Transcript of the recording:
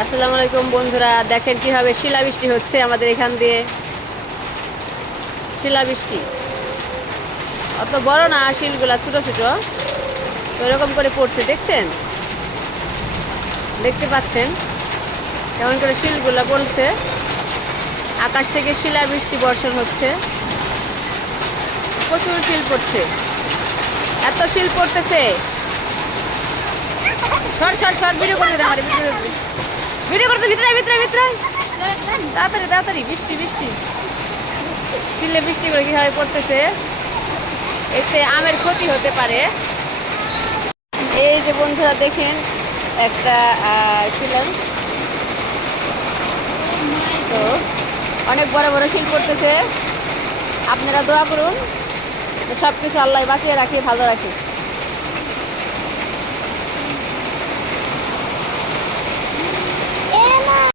আসসালামু আলাইকুম বন্ধুরা, দেখেন কিভাবে শিলাবৃষ্টি হচ্ছে আমাদের এখান দিয়ে। শিলাবৃষ্টি অত বড় না, শিলগুলা ছোট ছোট, তো এরকম করে পড়ছে। দেখছেন, দেখতে পাচ্ছেন কেমন করে শিলগুলা পড়ছে। আকাশ থেকে শিলাবৃষ্টি বর্ষণ হচ্ছে, প্রচুর শিল পড়ছে, এত শিল পড়তেছে। সর সর সর, ভিডিও করতে দে, আমার ভিডিও করতে, ভিতরে ভিতরে ভিতরে, তাড়াতাড়ি তাড়াতাড়ি। বৃষ্টি বৃষ্টি, শিলে বৃষ্টি করে কিভাবে পড়তেছে, এতে আমের ক্ষতি হতে পারে। এই যে বন্ধুরা দেখেন, একটা শিলা, তো অনেক বড় বড় শিল পড়তেছে। আপনারা দোয়া করুন, সব কিছু আল্লাহ বাঁচিয়ে রাখি, ভালো রাখি।